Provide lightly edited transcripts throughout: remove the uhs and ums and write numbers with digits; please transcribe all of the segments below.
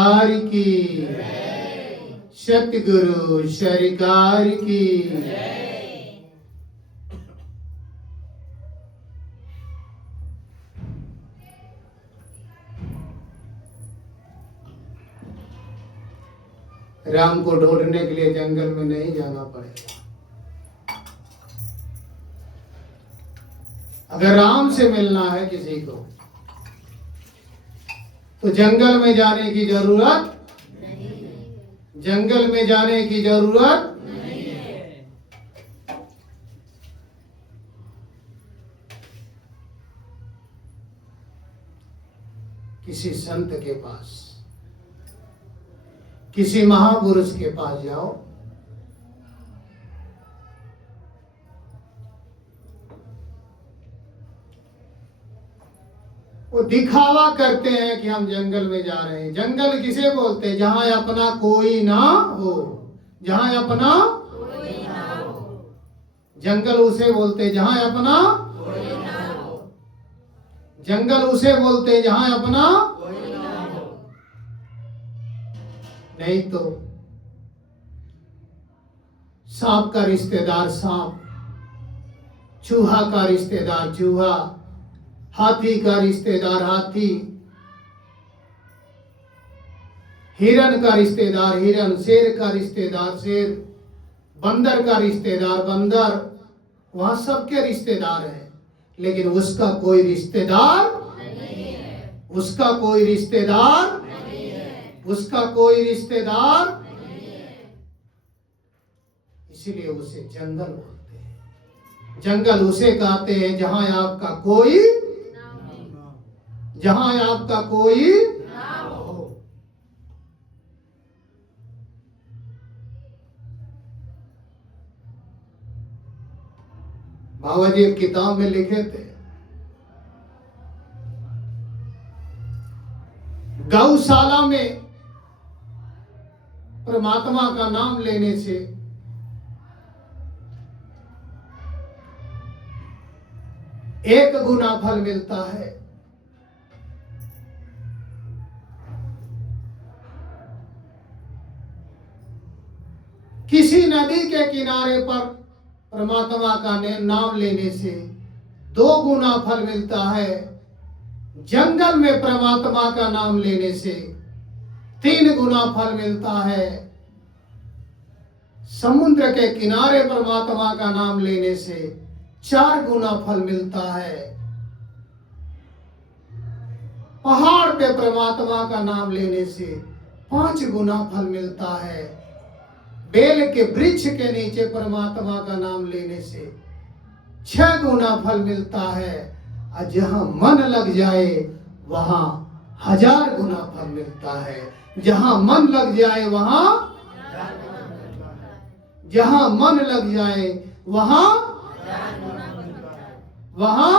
सरकार की, सतगुरु सरकार की। राम को ढूंढने के लिए जंगल में नहीं जाना पड़ेगा। अगर राम से मिलना है किसी को तो जंगल में जाने की जरूरत नहीं। जंगल में जाने की जरूरत नहीं है। किसी संत के पास, किसी महापुरुष के पास जाओ, वो दिखावा करते हैं कि हम जंगल में जा रहे हैं। जंगल किसे बोलते हैं? जहां अपना कोई ना हो, जहां अपना कोई ना हो। जंगल उसे बोलते हैं जहां अपना कोई ना हो। जंगल उसे बोलते हैं जहां अपना कोई ना हो। नहीं तो सांप का रिश्तेदार सांप, चूहा का रिश्तेदार चूहा, हाथी का रिश्तेदार हाथी, हिरण का रिश्तेदार हिरण, शेर का रिश्तेदार शेर, बंदर का रिश्तेदार बंदर। वहां सबके रिश्तेदार हैं, लेकिन उसका कोई रिश्तेदार नहीं है। उसका कोई रिश्तेदार नहीं है। उसका कोई रिश्तेदार नहीं है। इसीलिए उसे जंगल बोलते हैं। जंगल उसे कहते हैं जहां आपका कोई, जहां आपका कोई ना हो। बाबा जी एक किताब में लिखे थे, गौशाला में परमात्मा का नाम लेने से एक गुना फल मिलता है। किसी नदी के किनारे पर परमात्मा का नाम लेने से 2 गुना फल मिलता है। जंगल में परमात्मा का नाम लेने से 3 गुना फल मिलता है। समुद्र के किनारे परमात्मा का नाम लेने से 4 गुना फल मिलता है। पहाड़ पे परमात्मा का नाम लेने से 5 गुना फल मिलता है। बेल के वृक्ष के नीचे परमात्मा का नाम लेने से 6 गुना फल मिलता है। और जहां मन लग जाए वहां 1000 गुना फल मिलता है। जहां मन लग जाए वहां, जहां मन लग जाए वहां, वहां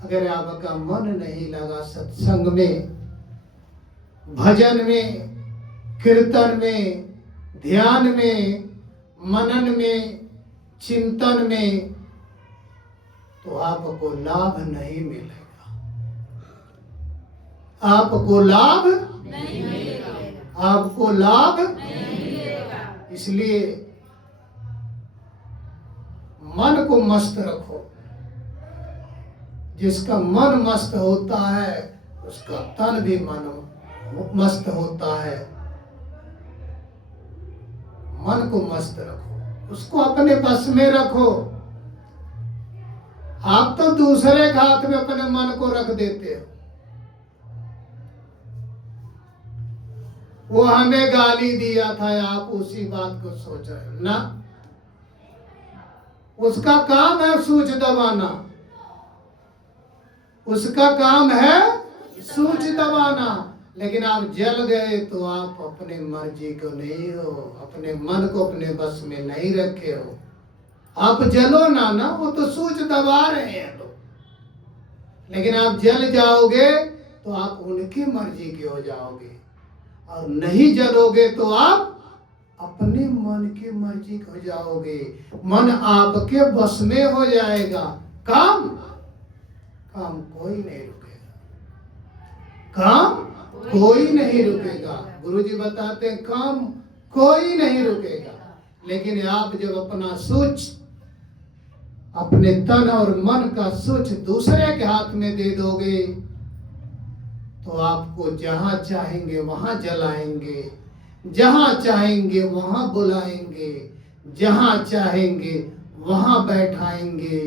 अगर आपका मन नहीं लगा सत्संग में, भजन में, कीर्तन में, ध्यान में, मनन में, चिंतन में, तो आपको लाभ नहीं मिलेगा। आपको लाभ नहीं मिलेगा। आपको लाभ नहीं मिलेगा। इसलिए मन को मस्त रखो। जिसका मन मस्त होता है उसका तन भी मन मस्त होता है। मन को मस्त रखो, उसको अपने बस में रखो। आप तो दूसरे के हाथ में अपने मन को रख देते हो। वो हमें गाली दिया था, आप उसी बात को सोच रहे हो ना। उसका काम है सूझ दबाना, उसका काम है सूझ दबाना। लेकिन आप जल गए तो आप अपने मर्जी को नहीं हो, अपने मन को अपने बस में नहीं रखे हो। आप जलो ना, वो तो सूझ दबा रहे हैं लोग। लेकिन आप जल जाओगे तो आप उनकी मर्जी के हो जाओगे, और नहीं जलोगे तो आप अपने मन की मर्जी के हो जाओगे। मन आपके बस में हो जाएगा। काम कोई नहीं रुकेगा। काम कोई नहीं रुकेगा। गुरुजी बताते हैं काम कोई नहीं रुकेगा, लेकिन आप जब अपना सोच, अपने तन और मन का सोच दूसरे के हाथ में दे दोगे तो आपको जहां चाहेंगे वहां जलाएंगे, जहां चाहेंगे वहां बुलाएंगे, जहां चाहेंगे वहां बैठाएंगे,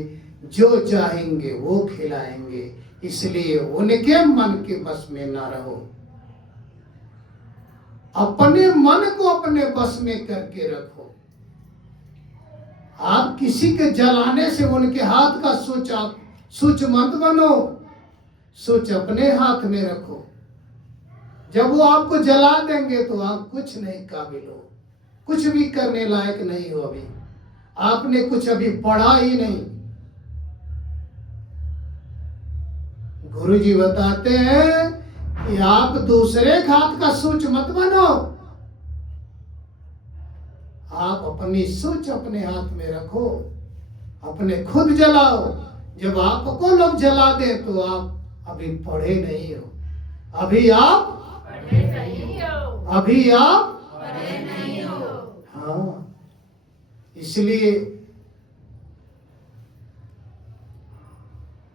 जो चाहेंगे वो खिलाएंगे। इसलिए उनके मन के बस में ना रहो, अपने मन को अपने बस में करके रखो। आप किसी के जलाने से उनके हाथ का सोच मत बनो, सोच अपने हाथ में रखो। जब वो आपको जला देंगे तो आप कुछ नहीं काबिल हो, कुछ भी करने लायक नहीं हो। अभी आपने कुछ अभी पढ़ा ही नहीं। गुरुजी बताते हैं कि आप दूसरे हाथ का सोच मत बनो, आप अपनी सोच अपने हाथ में रखो, अपने खुद जलाओ। जब आपको लोग जला दें तो आप अभी पढ़े नहीं हो, अभी आप पढ़े नहीं हो, अभी आप पढ़े नहीं हो। हाँ, इसलिए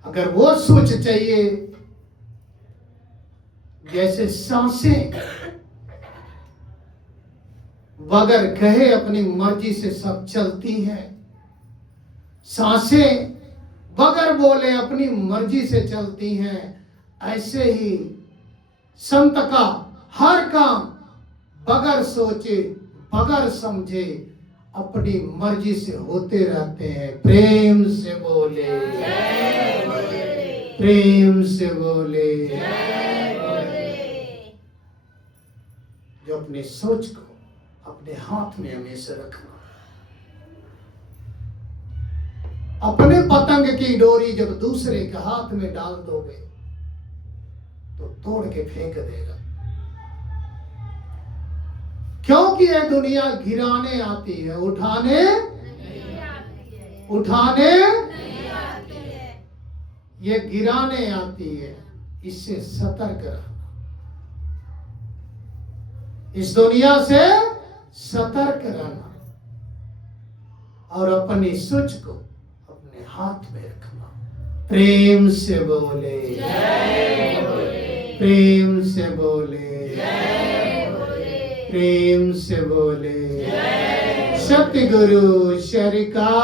अगर वो सोच चाहिए, जैसे सांसें बगैर कहे अपनी मर्जी से सब चलती हैं, सांसें बगैर बोले अपनी मर्जी से चलती हैं, ऐसे ही संत का हर काम बगैर सोचे बगैर समझे अपनी मर्जी से होते रहते हैं। प्रेम से बोले, प्रेम से बोले। जो अपनी सोच को अपने हाथ में हमेशा रखना। अपने पतंग की डोरी जब दूसरे के हाथ में डाल दोगे तो तोड़ के फेंक देगा, क्योंकि यह दुनिया गिराने आती है, उठाने नहीं आती है, उठाने नहीं आती है, ये गिराने आती है। इससे सतर्क रहना, इस दुनिया से सतर्क रहना और अपनी सोच को अपने हाथ में रखना। प्रेम से बोले, प्रेम से बोले, प्रेम से बोले। सतगुरु शरिका